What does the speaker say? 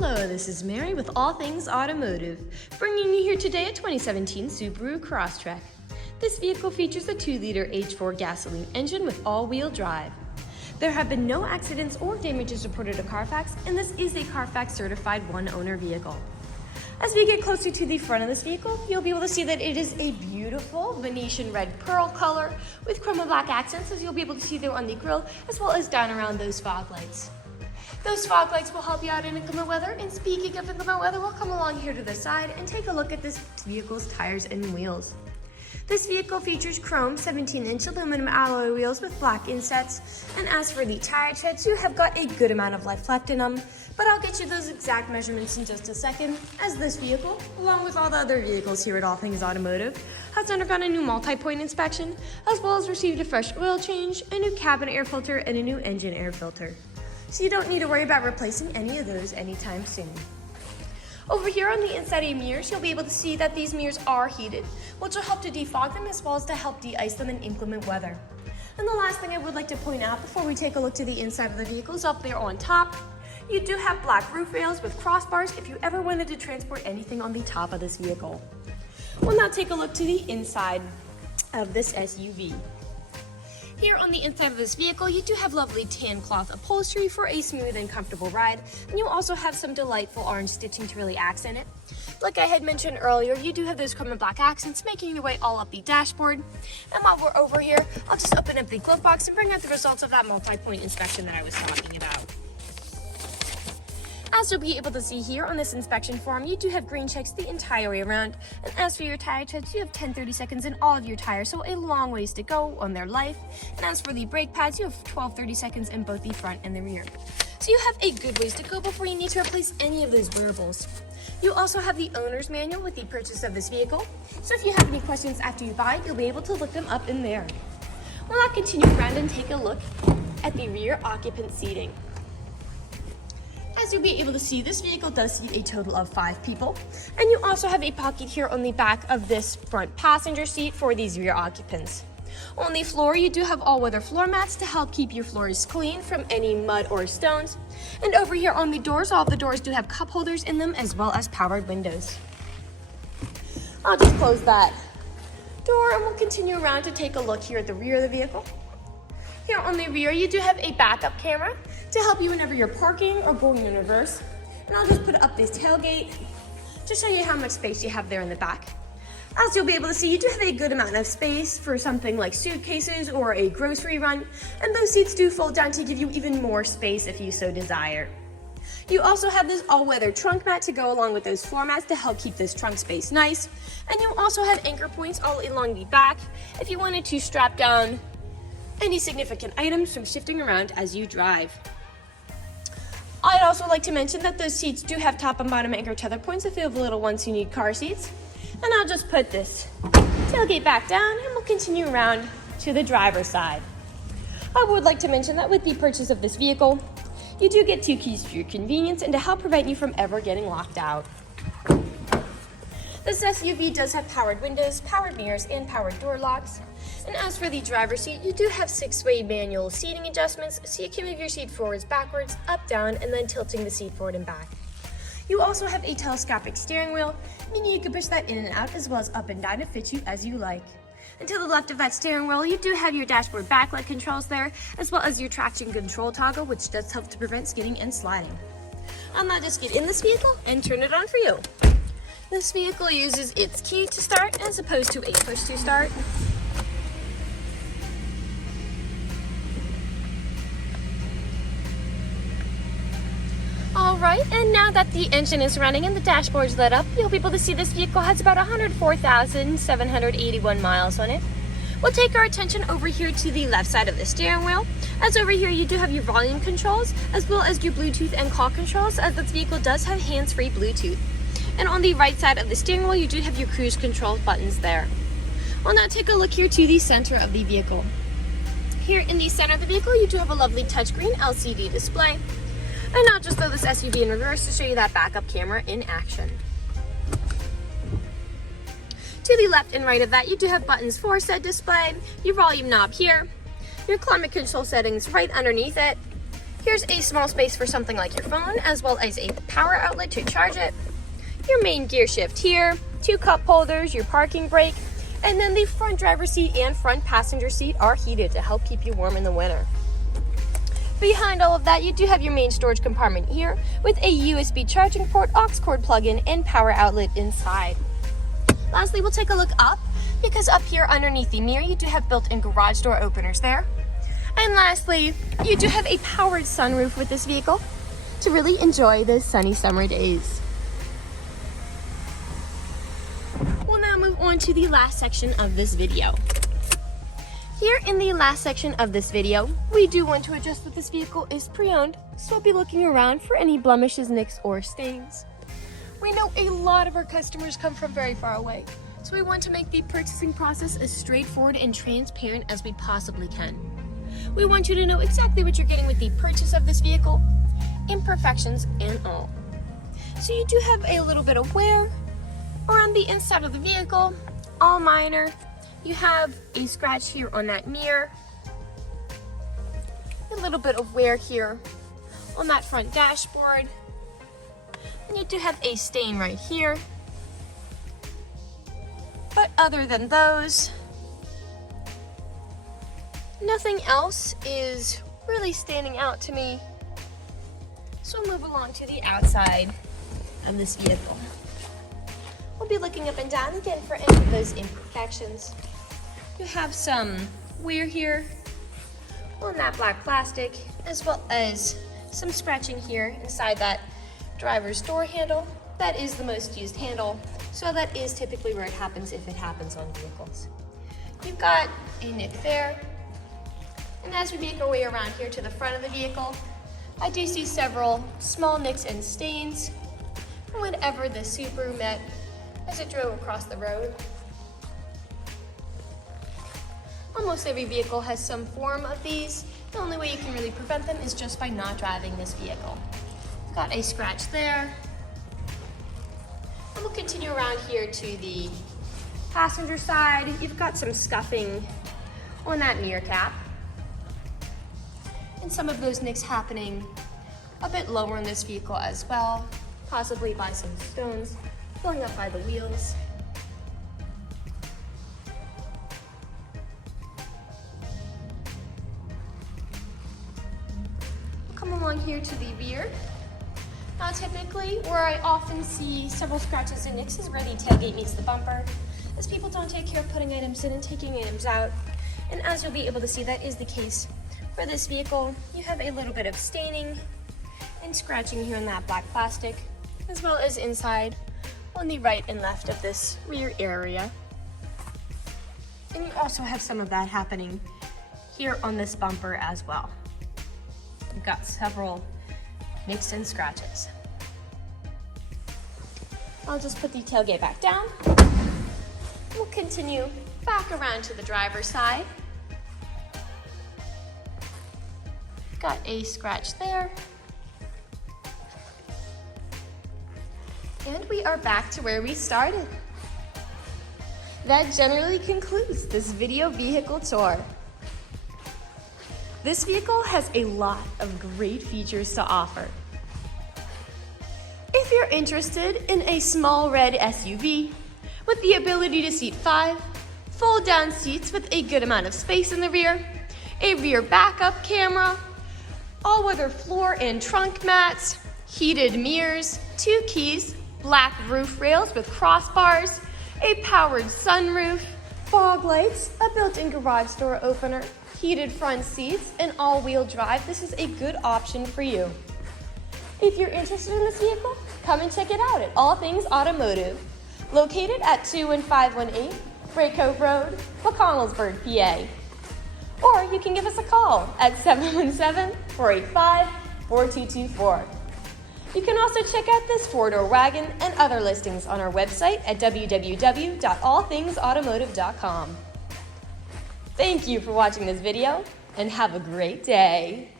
Hello, this is Mary with All Things Automotive, bringing you here today a 2017 Subaru Crosstrek. This vehicle features a 2-liter H4 gasoline engine with all-wheel drive. There have been no accidents or damages reported to CARFAX, and this is a CARFAX certified one-owner vehicle. As we get closer to the front of this vehicle, you'll be able to see that it is a beautiful Venetian Red Pearl color with chrome and black accents, as you'll be able to see there on the grille, as well as down around those fog lights. Those fog lights will help you out in inclement weather, and speaking of inclement weather, we'll come along here to the side and take a look at this vehicle's tires and wheels. This vehicle features chrome 17-inch aluminum alloy wheels with black insets, and as for the tire treads, you have got a good amount of life left in them, but I'll get you those exact measurements in just a second, as this vehicle, along with all the other vehicles here at All Things Automotive, has undergone a new multi-point inspection, as well as received a fresh oil change, a new cabin air filter, and a new engine air filter. So you don't need to worry about replacing any of those anytime soon. Over here on the inside of mirrors, you'll be able to see that these mirrors are heated, which will help to defog them as well as to help de-ice them in inclement weather. And the last thing I would like to point out before we take a look to the inside of the vehicle is up there on top. You do have black roof rails with crossbars if you ever wanted to transport anything on the top of this vehicle. We'll now take a look to the inside of this SUV. Here on the inside of this vehicle, you do have lovely tan cloth upholstery for a smooth and comfortable ride, and you also have some delightful orange stitching to really accent it. Like I had mentioned earlier, you do have those chrome and black accents making their way all up the dashboard. And while we're over here, I'll just open up the glove box and bring out the results of that multi-point inspection that I was talking about. As you'll be able to see here on this inspection form, you do have green checks the entire way around. And as for your tire treads, you have 10-30 seconds in all of your tires, so a long ways to go on their life. And as for the brake pads, you have 12-30 seconds in both the front and the rear. So you have a good ways to go before you need to replace any of those wearables. You also have the owner's manual with the purchase of this vehicle. So if you have any questions after you buy it, you'll be able to look them up in there. We'll now continue around and take a look at the rear occupant seating. As you'll be able to see, this vehicle does seat a total of 5 people, and you also have a pocket here on the back of this front passenger seat for these rear occupants. On the floor, you do have all-weather floor mats to help keep your floors clean from any mud or stones. And over here on the doors, all of the doors do have cup holders in them as well as powered windows. I'll just close that door and we'll continue around to take a look here at the rear of the vehicle. Here on the rear, you do have a backup camera to help you whenever you're parking or going in reverse. And I'll just put up this tailgate to show you how much space you have there in the back. As you'll be able to see, you do have a good amount of space for something like suitcases or a grocery run, and those seats do fold down to give you even more space if you so desire. You also have this all-weather trunk mat to go along with those floor mats to help keep this trunk space nice. And you also have anchor points all along the back if you wanted to strap down any significant items from shifting around as you drive. I'd also like to mention that those seats do have top and bottom anchor tether points if you have little ones who need car seats. And I'll just put this tailgate back down and we'll continue around to the driver's side. I would like to mention that with the purchase of this vehicle, you do get 2 keys for your convenience and to help prevent you from ever getting locked out. This SUV does have powered windows, powered mirrors, and powered door locks. And as for the driver's seat, you do have 6-way manual seating adjustments, so you can move your seat forwards, backwards, up, down, and then tilting the seat forward and back. You also have a telescopic steering wheel, meaning you can push that in and out as well as up and down to fit you as you like. And to the left of that steering wheel, you do have your dashboard backlight controls there, as well as your traction control toggle, which does help to prevent skidding and sliding. I'll now just get in this vehicle and turn it on for you. This vehicle uses its key to start as opposed to a push to start. Alright, and now that the engine is running and the dashboard's lit up, you'll be able to see this vehicle has about 104,781 miles on it. We'll take our attention over here to the left side of the steering wheel, as over here you do have your volume controls, as well as your Bluetooth and call controls, as this vehicle does have hands-free Bluetooth. And on the right side of the steering wheel, you do have your cruise control buttons there. We'll now take a look here to the center of the vehicle. Here in the center of the vehicle, you do have a lovely touchscreen LCD display. And I'll just throw this SUV in reverse to show you that backup camera in action. To the left and right of that, you do have buttons for said display, your volume knob here, your climate control settings right underneath it, Here's a small space for something like your phone, as well as a power outlet to charge it. Your main gear shift here, 2 cup holders, your parking brake, and then the front driver's seat and front passenger seat are heated to help keep you warm in the winter. Behind all of that, you do have your main storage compartment here with a USB charging port, aux cord plug-in, and power outlet inside. Lastly, we'll take a look up, because up here underneath the mirror, you do have built-in garage door openers there. And lastly, you do have a powered sunroof with this vehicle to really enjoy the sunny summer days. We'll now move on to the last section of this video. Here in the last section of this video, we do want to adjust that this vehicle is pre-owned, so we'll be looking around for any blemishes, nicks, or stains. We know a lot of our customers come from very far away, so we want to make the purchasing process as straightforward and transparent as we possibly can. We want you to know exactly what you're getting with the purchase of this vehicle, imperfections and all. So you do have a little bit of wear around the inside of the vehicle, all minor. You have a scratch here on that mirror, a little bit of wear here on that front dashboard, and you do have a stain right here. But other than those, nothing else is really standing out to me. So we'll move along to the outside of this vehicle. We'll be looking up and down again for any of those imperfections. You have some wear here on that black plastic, as well as some scratching here inside that driver's door handle. That is the most used handle, so that is typically where it happens if it happens on vehicles. You've got a nick there, and as we make our way around here to the front of the vehicle, I do see several small nicks and stains from whatever the Subaru met as it drove across the road. Almost every vehicle has some form of these. The only way you can really prevent them is just by not driving this vehicle. Got a scratch there. And we'll continue around here to the passenger side. You've got some scuffing on that mirror cap. And some of those nicks happening a bit lower in this vehicle as well, possibly by some stones filling up by the wheels. Come along here to the rear. Now typically where I often see several scratches and nicks is where the tailgate meets the bumper, as people don't take care of putting items in and taking items out. And as you'll be able to see, that is the case for this vehicle. You have a little bit of staining and scratching here on that black plastic, as well as inside on the right and left of this rear area. And you also have some of that happening here on this bumper as well. You've got several nicks and scratches. I'll just put the tailgate back down. We'll continue back around to the driver's side. Got a scratch there. And we are back to where we started. That generally concludes this video vehicle tour. This vehicle has a lot of great features to offer. If you're interested in a small red SUV with the ability to seat 5, fold down seats with a good amount of space in the rear, a rear backup camera, all-weather floor and trunk mats, heated mirrors, 2 keys, black roof rails with crossbars, a powered sunroof, fog lights, a built-in garage door opener, heated front seats, and all-wheel drive, this is a good option for you. If you're interested in this vehicle, come and check it out at All Things Automotive, located at 21518 Great Cove Road, McConnellsburg, PA. Or you can give us a call at 717-485-4224. You can also check out this 4-door wagon and other listings on our website at www.allthingsautomotive.com. Thank you for watching this video, and have a great day.